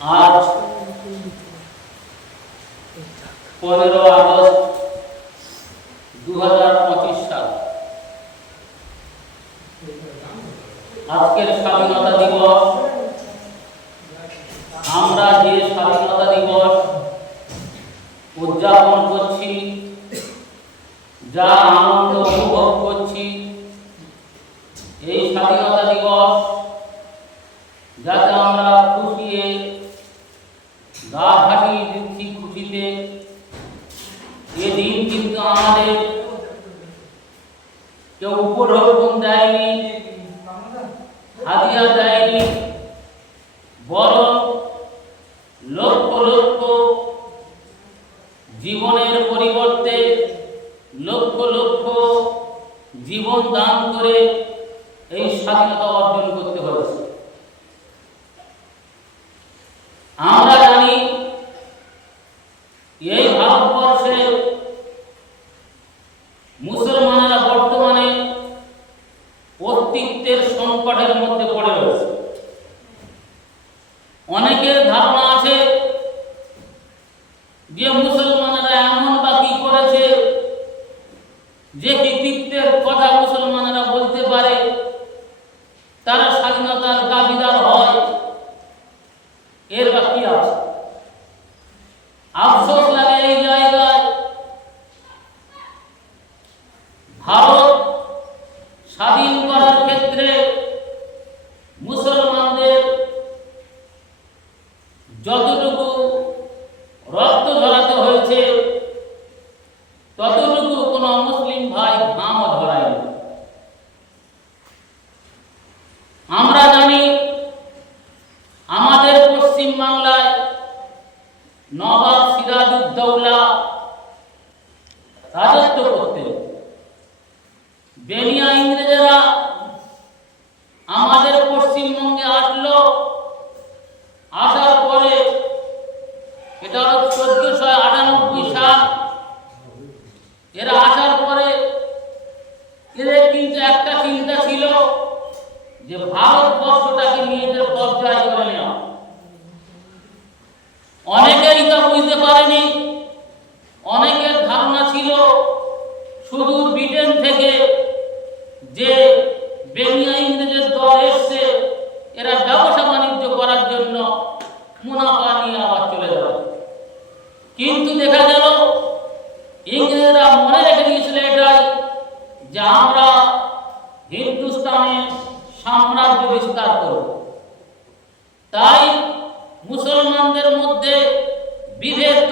8 15 15 এটা হলো চোদ্দশো আটানব্বই সাল। এরা আসার পরে এদের কিন্তু একটা চিন্তা ছিল যে ভারত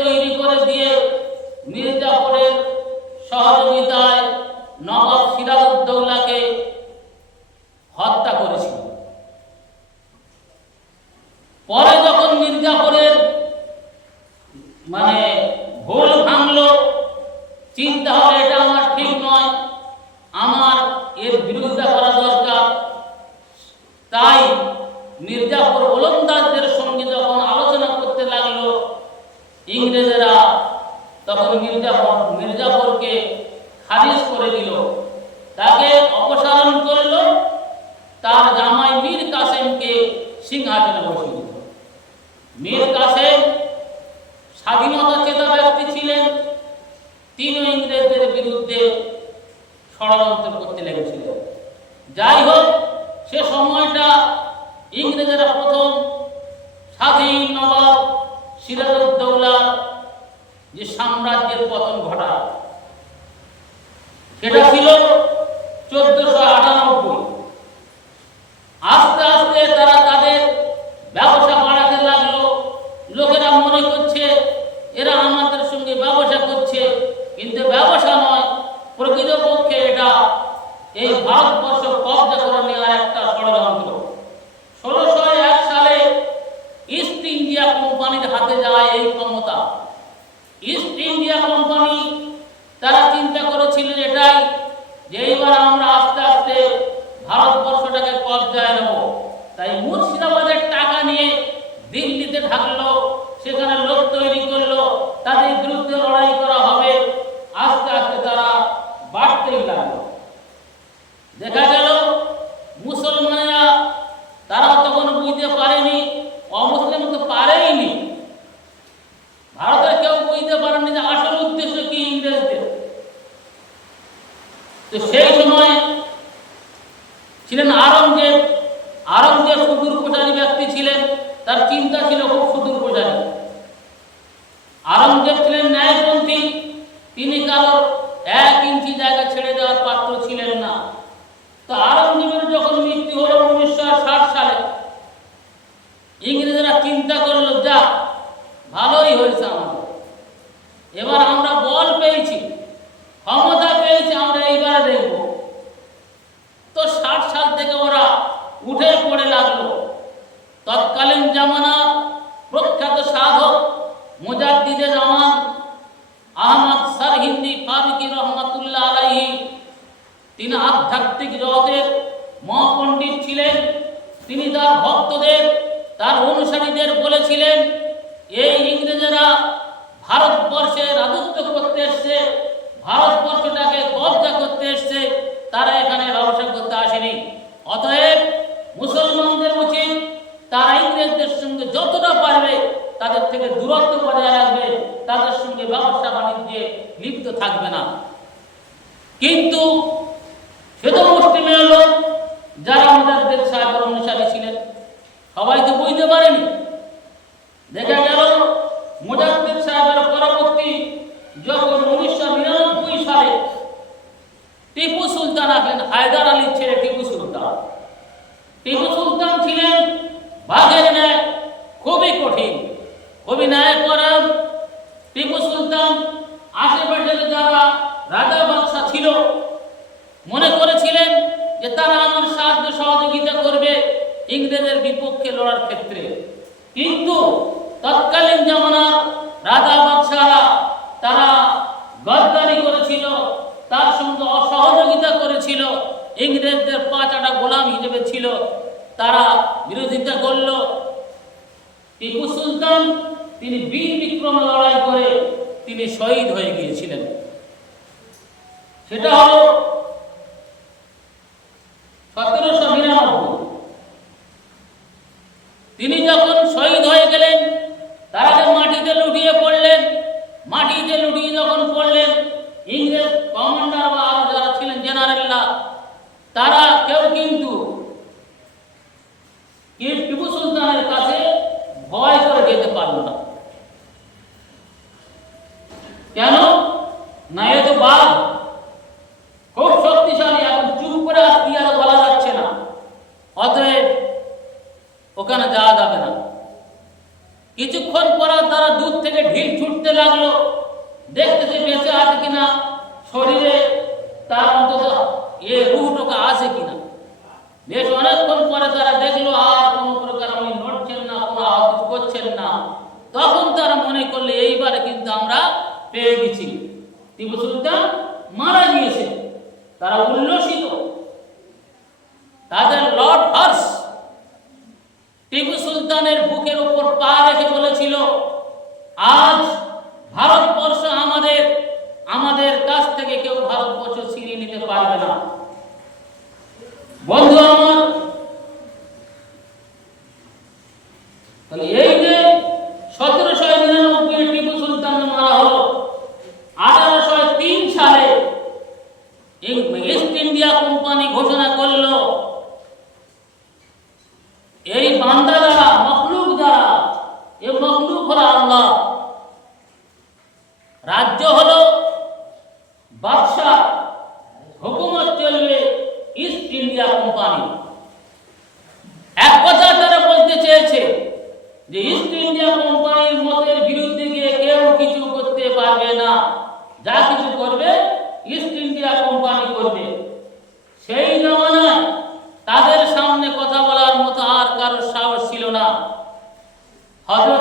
তৈরি করে দিয়ে মির্জাপুরের সহযোগিতায় তিনি ইংরেজদের বিরুদ্ধে ষড়যন্ত্র করতে লেগেছিল। যাই হোক, সে সময়টা ইংরেজেরা প্রথম স্বাধীন নবাব সিরাজউদ্দৌলা যে সাম্রাজ্যের পতন ঘটা, সেটা ছিল চোদ্দশো আটানব্বই। আস্তে মুজাদ্দিদে জামান আহমদ সার হিন্দি ফারুকি রহমতুল্লাহ আলাইহি, তিনি আধ্যাত্মিক জগতের মহাপণ্ডিত ছিলেন। তিনি তার ভক্তদের, তার অনুসারীদের বলেছিলেন, এই ইংরেজেরা ভারতবর্ষে রাজত্ব করতে এসছে, ভারতবর্ষটাকে কবজা করতে এসছে, তারা এখানে ব্যবসা করতে আসেনি। অতএব মুসলমানদের উচিত তারা ইংরেজদের সঙ্গে যতটা পারবে তাদের থেকে দূরত্ব বজায় রাখবে তাদের সঙ্গে ব্যবসা বাণিজ্যে লিপ্ত থাকবে না কিন্তু সে তো মুসলিমের লোক যারা আমাদের দেশ সাহেবের অনুসারী ছিলেন সবাই তো বুঝতে পারেনি দেখা গেল মুজাদ্দিদ সাহেবের পরবর্তী যখন উনিশশো নিরানব্বই সালে টিপু সুলতান আসলেন হায়দার আলীর ছেলে টিপু সুলতান টিপু সুলতান ছিলেন বাঘের ন্যায় খুবই কঠিন খুবই ন্যায় করেন টিপু সুলতান আশেপাশের যারা রাজা বাদশা ছিল, মনে করেছিলেন যে তারা আমার সাহায্য সহযোগিতা করবে ইংরেজের বিপক্ষে লড়ার ক্ষেত্রে। কিন্তু তৎকালীন জামানার রাজা বাদশাহরা তারা গদ্দারি করেছিল, তার সঙ্গে অসহযোগিতা করেছিল, ইংরেজদের পাঁচাটা গোলাম হিসেবে ছিল। তারা বিরোধিতা করল। টিপু সুলতান, তিনি বীর বিক্রম লড়াই করে তিনি শহীদ হয়ে গিয়েছিলেন। সেটা হলো সতেরোশো নিরানব্বই। তিনি যখন শহীদ হয়ে গেলেন, তারা মাটিতে লুটিয়ে পড়লেন, মাটিতে লুটিয়ে যখন পড়লেন, ইংরেজ কমান্ডার বা আরও যারা ছিলেন, জেনারেলরা, তারা কেউ কিন্তু কি টিপু সুলতানের কাছে ভয় করে যেতে পারল না কেন না এ তো বাঘ খুব শক্তিশালী এখন চুপ করে আসতে আর বলা যাচ্ছে না অতএব ওখানে যাওয়া যাবে না কিছুক্ষণ পর তারা দূর থেকে ঢিল ছুটতে লাগল দেখতেছে বেঁচে আছে কিনা শরীরে তার অন্তত এ রুহটুকু আছে কিনা বেশ অনেকক্ষণ পরে তারা দেখল আর কোনো প্রকার উনি নড়ছেন না কোনো আওয়াজ কিছু করছেন না তখন তারা মনে করল এইবারে কিন্তু আমরা পেয়ে গেছি টিপু সুলতান মারা গিয়েছে তারা উল্লসিত তাদের লর্ড হর্স টিপু সুলতানের বুকের উপর পা রেখে বলেছিল আজ ভারতবর্ষ আমাদের আমাদের কাছ থেকে কেউ ভারতবর্ষ ছিনিয়ে নিতে পারবে না বন্ধু আমার তাহলে এই যে সতেরোশো নিরানব্বই টিপু সুলতান মারা হলো আঠারোশো তিন সালে এই- ইস্ট ইন্ডিয়া কোম্পানি ঘোষণা করল এই বান্দা দ্বারা মখলুক দ্বারা এ মখলুক হলো আল্লাহ রাজ্য হলো বাদশাহ হুকুমত চলবে ইস্ট ইন্ডিয়া কোম্পানি। এক কথা তারা বলতে চেয়েছে যে ইস্ট ইন্ডিয়া কোম্পানির মতের বিরুদ্ধে গিয়ে কেউ কিছু করতে পারবে না। যা কিছু করবে ইস্ট ইন্ডিয়া কোম্পানি করবে। সেই জমানায় তাদের সামনে কথা বলার মতো আর কারোর সাহস ছিল না। হজরত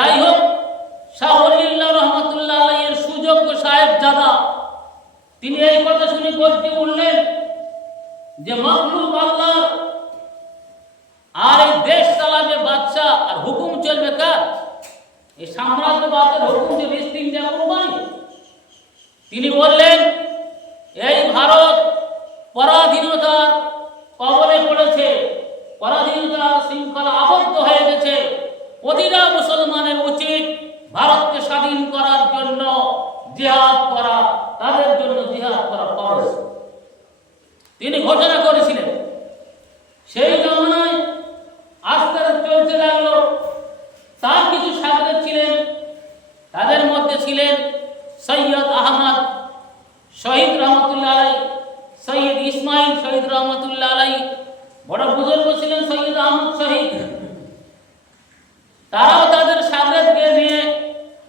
যাই হোক শাহলিল্লা রহমতুল্লাহ এর সুযোগ্য সাহেব দাদা তিনি এই কথা শুনে গর্জে উঠলেন যে, মখলুক আল্লাহ, আর এই দেশ চালাবে বাচ্চা আর হুকুম চলবে কাজ এই সাম্রাজ্য সাম্রাজ্যবাদের হুকুম যে ইস্তিনজা কোরবানি। তিনি বললেন, এই ভারত পরাধীনতার কবলে পড়েছে পরাধীনতা শৃঙ্খলা আবদ্ধ হয়ে প্রতিটা মুসলমানের উচিত ভারতকে স্বাধীন করার জন্য জিহাদ করা, তাদের জন্য জিহাদ করা ফরজ। তিনি ঘোষণা করেছিলেন, সেই জমানায় আস্তে চলতে লাগল, তার কিছু সাগরে ছিলেন, তাদের মধ্যে ছিলেন সৈয়দ আহমদ, শহীদ রহমতুল্লাহ আলাই, সৈয়দ ইসমাইল শহীদ রহমতুল্লাহ আলাই, বড় বুজুর্গ ছিলেন সৈয়দ আহমদ শহীদ। তারাও তাদের সাগরেদকে নিয়ে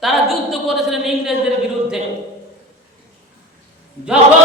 তারা যুদ্ধ করেছিলেন ইংরেজদের বিরুদ্ধে। যখন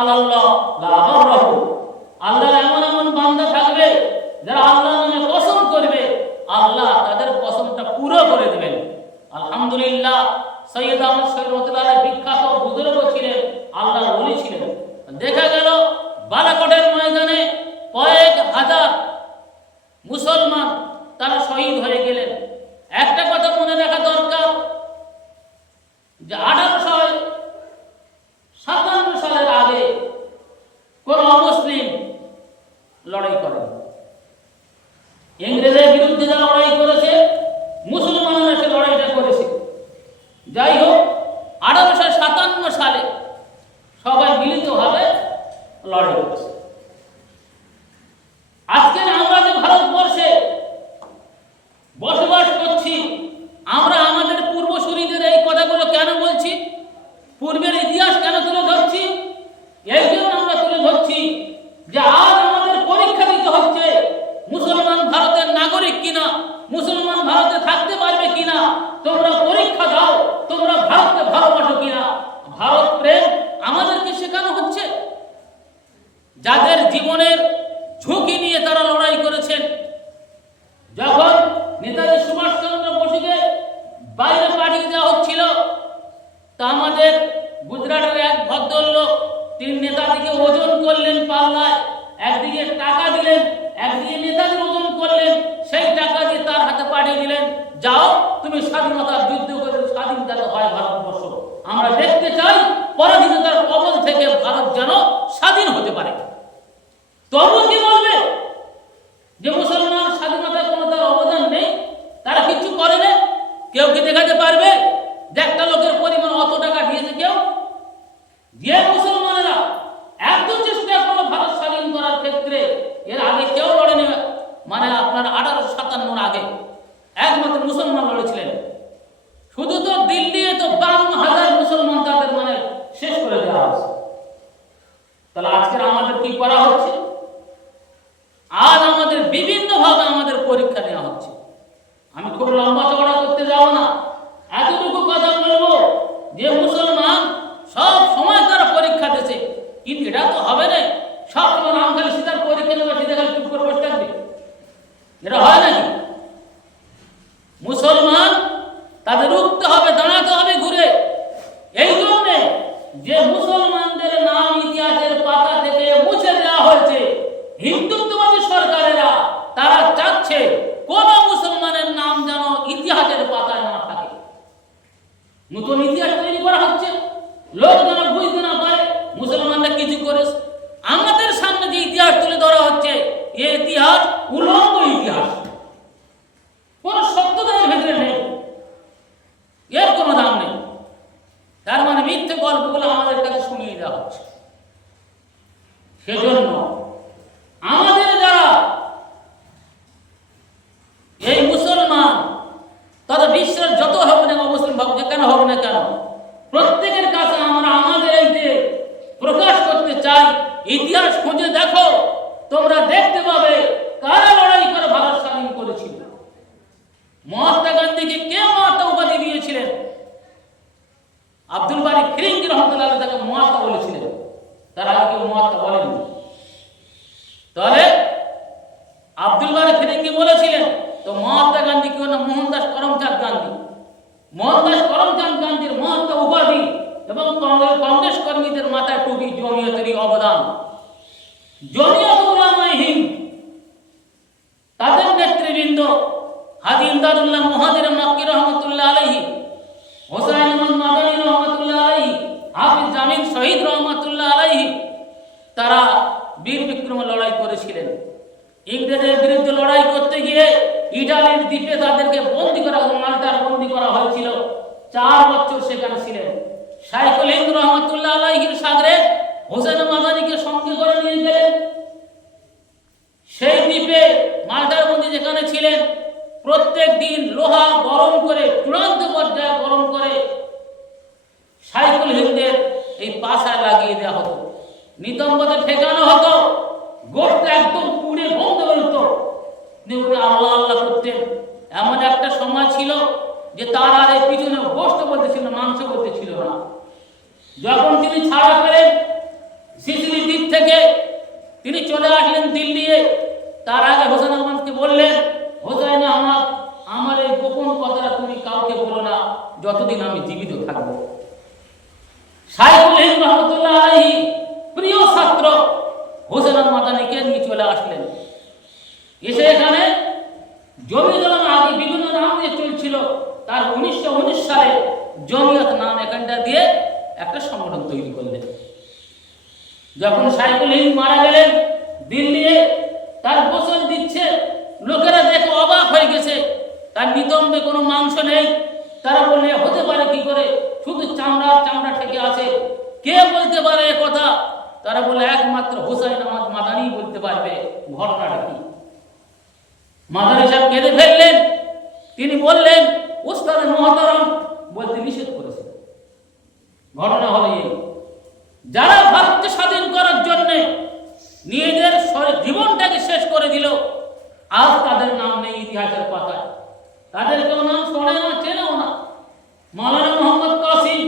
আলাল্লাহ লা 拉着 একদিকে টাকা দিলেন, একদিকে নেতাদের ওজন করলেন, সেই টাকা দিয়ে তার হাতে পাঠিয়ে দিলেন। যাও, তুমি স্বাধীনতার যুদ্ধ করে স্বাধীনতা হয় ভারতবর্ষ। আমরা দেখতে চাই পরাধীনতার কবল থেকে ভারত যেন স্বাধীন হতে পারে। তবু কি বলবে? যে মুসলমান স্বাধীনতার কোনো তার অবদান নেই, তারা কিছু করে না। কেউ কি দেখাতে পারবে? প্রত্যেক দিন লোহা গরম করে, চূড়ান্ত পর্যায়ে গরম করে সাইকুল হিন্দের এই পাশা লাগিয়ে দেওয়া হতো। নিতম্বতে ঠেকানো হতো। গোষ্ঠ একদম পুড়ে বন্ধ বেরোতো। উনি আল্লাহ আল্লাহ করতেন। এমন একটা সময় ছিল যে তার আর এই পিছনে গোষ্ঠ বলতে ছিল, মাংস বলতে ছিল না। যখন তিনি ছাড়া পেলেন সিসিলি দ্বীপ থেকে, তিনি চলে আসলেন দিল্লি তার আগে হোসেন আহমদকে বললেন হোসেন আহমদ আমার আমার এই গোপন কথাটা তুমি কাউকে বলো না, যতদিন আমি জীবিত থাকব। সাইফুল প্রিয় ছাত্র, হোসেন মাদানিকে নিয়ে চলে আসলেন। এসে এখানে আগে বিভিন্ন নাম দিয়ে চলছিল। তার উনিশশো উনিশ সালে জমিয়ত নাম এখানটা দিয়ে একটা সংগঠন তৈরি করলেন। যখন সাইকুল হিন্দ মারা গেলেন দিল্লি তার তার নিতম্বে কোনো মাংস নেই। তারা বললে হতে পারে কি করে? শুধু চামড়া চামড়া থেকে আছে কে বলতে পারে এ কথা? তারা বলে, একমাত্র হোসাইন আহমদ মাদানি বলতে পারবে। ঘটনাটা কি? মাদানি সাহেব কেঁদে ফেললেন। তিনি বললেন, উস্তাদ মহতরম বলতে নিষেধ করেছে। ঘটনা হলো এই। যারা ভারতকে স্বাধীন করার জন্যে নিজেদের জীবনটাকে শেষ করে দিল, আজ তাদের নাম নেই ইতিহাসের পাতায় তাদের কেউ নাম শোনে না, চেনেও না। মাওলানা মোহাম্মদ কাসিম,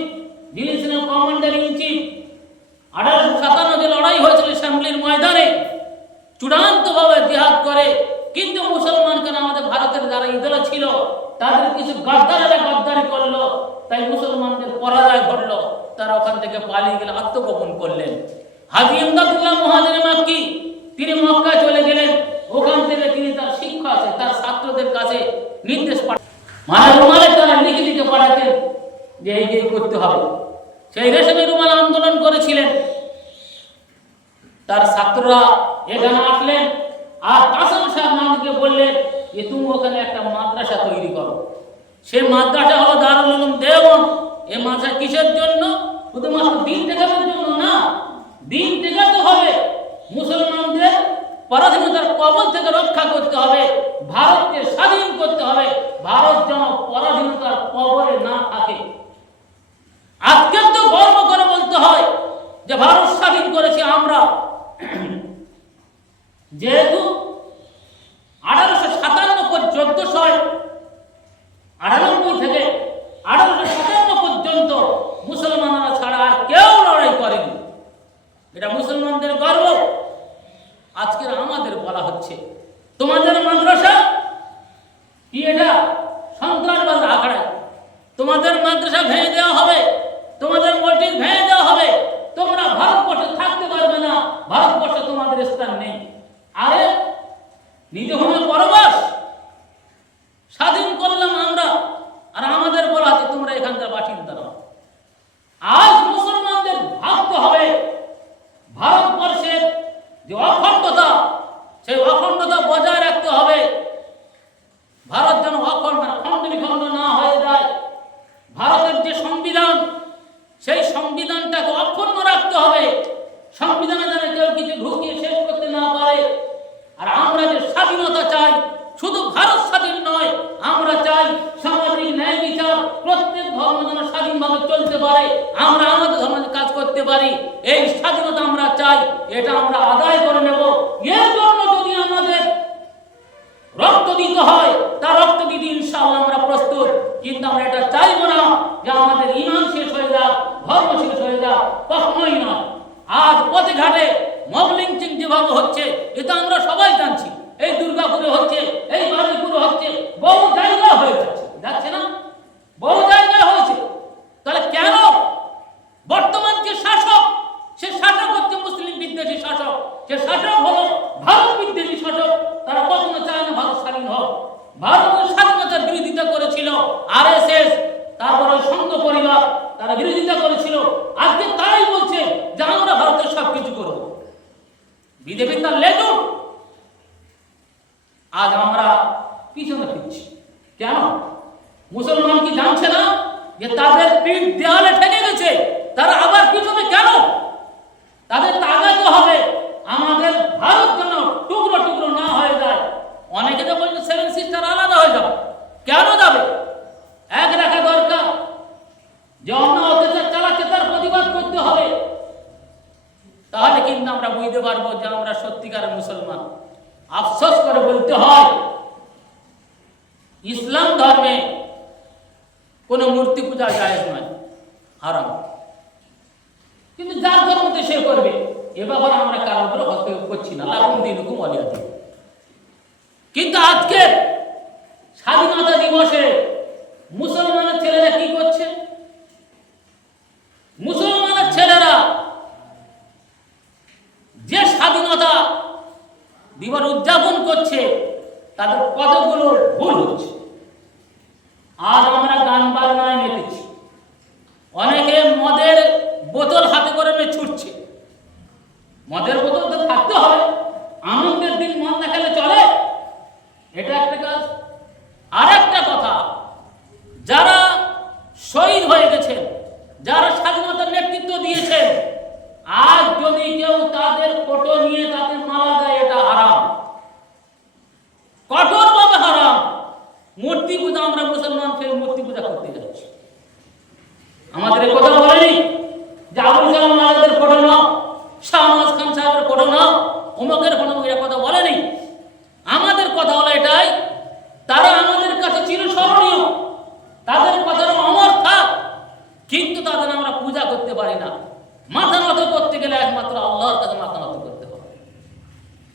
যিনি ছিলেন কমান্ডার ইন চিফ, আঠারোশো সাতান্ন যে লড়াই হয়েছিল শ্যামলির ময়দানে। চূড়ান্তভাবে জিহাদ করে, কিন্তু মুসলমানকে আমাদের ভারতের যারা ইদলা ছিল, তাদের কিছু গাদ্দারেরা গাদ্দারি করল, তাই মুসলমানদের পরাজয় ঘটলো। তারা ওখান থেকে পালিয়ে গেলে আত্মগোপন করলেন। হাজি ইমদাদুল্লাহ মহাজের মাক্কি, তিনি মক্কা চলে গেলেন। ওখান থেকে তিনি তার শিক্ষা আছে, তার ছাত্রদের কাছে মানে রুমালে তারা লিখে লিখে পাঠাতেন যে এই এই করতে হবে। সেই রেশমি রুমাল আন্দোলন করেছিলেন। তার ছাত্ররা এখানে আসলেন, আর কাসম সাহেব নামকে বললেন যে, তুমি ওখানে একটা মাদ্রাসা তৈরি করো। সে মাদ্রাসা হলো দারুল উলুম দেওবন্দ এই মাদ্রাসা কিসের জন্য? শুধুমাত্র দিন টেকানোর জন্য না দিন টেকাতে হবে। মুসলমানদের পরাধীনতার কবল থেকে রক্ষা করতে হবে, ভারতকে স্বাধীন করতে হবে। ভারত যেন পরাধীনতার কবলে না থাকে। আজকে তো গর্ব করে বলতে হয় যে ভারত স্বাধীন করেছি আমরা। যেহেতু আঠারোশো সাতান্ন চোদ্দশো আটানব্বই থেকে আঠারোশো সাতান্ন পর্যন্ত মুসলমানরা ছাড়া আর কেউ লড়াই করেনি। এটা মুসলমানদের গর্ব। আজকের আমাদের বলা হচ্ছে। তোমাদের মাদ্রাসা কি এটা? সন্ত্রাসবাদ আখড়ায় তোমাদের মাদ্রাসা ভেঙে দেওয়া হবে তোমাদের মসজিদ ভেঙে দেওয়া হবে তোমরা ভারতবর্ষে থাকতে পারবে না ভারতবর্ষে তোমাদের স্থান নেই আরে নিজ ভূমি পরবাস স্বাধীন করলাম আমরা আর আমাদের বলা হচ্ছে তোমরা এখানকার বাসিন্দা নও। আজ মুসলমানদের ভাবতে হবে ভারতবর্ষের যে অখণ্ডতা সেই অখণ্ড স্বাধীনতা চাই শুধু ভারত স্বাধীন নয় আমরা চাই সামাজিক ন্যায় বিচার প্রত্যেক ধর্ম যেন স্বাধীনভাবে চলতে পারে, আমরা আমাদের ধর্মের কাজ করতে পারি, এই স্বাধীনতা আমরা চাই, এটা আমরা আদায় করে নেব। এর জন্য যদি আমাদের রক্ত দিতে হয় তার রক্ত দিতে ইনশাআল্লাহ আমরা প্রস্তুত। কিন্তু আমরা এটা চাইব না যে আমাদের ইমান শেষ হয়ে যাক, ধর্ম শেষ হয়ে যাক, কখনোই নয়। আজ পথে ঘাটে মব লিঞ্চিং যেভাবে হচ্ছে, এটা আমরা সবাই জানছি। এই দুর্গাপুরে হচ্ছে, এই বারুইপুরে হচ্ছে, বহু জায়গায় হয়ে যাচ্ছে। যাচ্ছে না? বহু জায়গায় হয়েছে। তাহলে কেন বর্তমান যে শাসক, সে শাসক হচ্ছে মুসলিম বিদ্বেষী শাসক। সে শাসক হলো ভারত বিদ্বেষী শাসক। তারা কখনো চায় না ভারত স্বাধীন হোক। ভারতের স্বাধীনতার বিরোধিতা করেছিল আর এস এস তারপর ওই সংঘ পরিবার, তারা বিরোধিতা করেছিল। আজকে তারাই বলছে যে আমরা ভারতের সব কিছু করব। বিজেপি তার লেজুর আজ আমরা পিছনে ফিরছি কেন মুসলমান কি জানছে না যে তাদের পিঠ দেওয়ালে ঠেকে গেছে তারা আবার পিছনে কেন তাদের তাগাতে হবে আমাদের ভারত যেন টুকরো টুকরো না হয়ে যায় অনেকে তো বলছে সেভেন সিস্টার আলাদা হয়ে যাবে কেন যাবে এক রাখা দরকার যে অন্য অত্যাচার চালাচ্ছে তার প্রতিবাদ করতে হবে তাহলে কিন্তু আমরা বুঝতে পারব যে আমরা সত্যিকারের মুসলমান আফসোস করে বলতে হয় ইসলাম ধর্মে কোনো মূর্তি পূজা জায়েজ নয় হারাম। কিন্তু যার ধর্মতে সে করবে, এ ব্যাপারে আমরা কারোর উপরে হস্তক্ষেপ করছি না। লাগুন দিন হুকুম অলিয়া দিন। কিন্তু আজকে স্বাধীনতা দিবসে মুসলমানের ছেলেরা কি করছে? মুসলমানের ছেলেরা যে স্বাধীনতা দিবস উদযাপন করছে, তাদের কতগুলো ভুল হচ্ছে? আজ আমরা গান বাজনায় মেতেছি অনেকে মদের বোতল হাতে করে নিয়ে ছুটছে। মদের বোতল তো থাকতে হবে। আনন্দের দিন মন দেখালে চলে। এটা একটা কাজ। আর একটা কথা, যারা শহীদ হয়ে গেছেন, যারা স্বাধীনতার নেতৃত্ব দিয়েছেন আজ যদি কেউ তাদের ফটো নিয়ে তাদের মালা দেয় এটা হারাম কঠোরভাবে হারাম মূর্তি পূজা আমরা মুসলমান সেই মূর্তি পূজা করতে যাচ্ছি আমাদের এই কথা বলেনি যে আবুল কালাম আজাদের ফটো নাও শাহনাজ খান সাহেবের ফটো নাও অমুকের ফটো এরা কথা বলেনি আমাদের কথা হলো এটাই তারা আমাদের কাছে চিরস্মরণীয় তাদের কথার অমর থাক কিন্তু তাদের আমরা পূজা করতে পারি না মাথা নত করতে গেলে একমাত্র আল্লাহর কাছে মাথা নত করতে হবে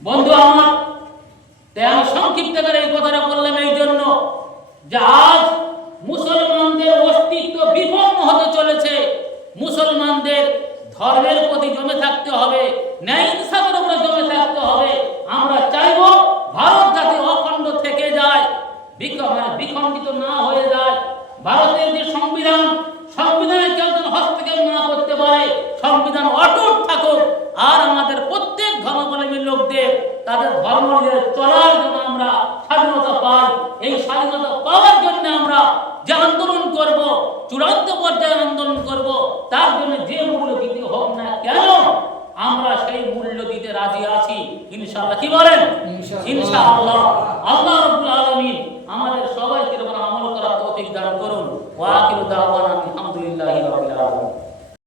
বন্ধু আমার তাই আমি সংক্ষিপ্ত করে এই কথাটা বললাম এই জন্য যে আজ মুসলমানদের অস্তিত্ব বিপন্ন হতে চলেছে মুসলমানদের ধর্মের প্রতি জমে থাকতে হবে, ন্যায় ইনসাফের উপরে জমে থাকতে হবে। আমরা চাইব ভারত যাতে অখণ্ড থেকে যায় মানে বিখণ্ডিত না হয়ে যায়। ভারতের যে সংবিধান সংবিধানে কেউ যেন হস্তক্ষেপ না করতে পারে, সংবিধান অটুট থাকুক। আর আমাদের প্রত্যেক ধর্মাবলম্বী লোকদের, তাদের ধর্ম চলার জন্য আমরা স্বাধীনতা পাই। এই স্বাধীনতা পাওয়ার জন্য আমরা যে আন্দোলন করব, চূড়ান্ত পর্যায়ে করব তার জন্য যে মূল্য দিতে হোক না কেন আমরা সেই মূল্য দিতে রাজি আছি। ইনশাআল্লাহ কি বলেন? ইনশাআল্লাহ। আল্লাহ রাব্বুল আলামিন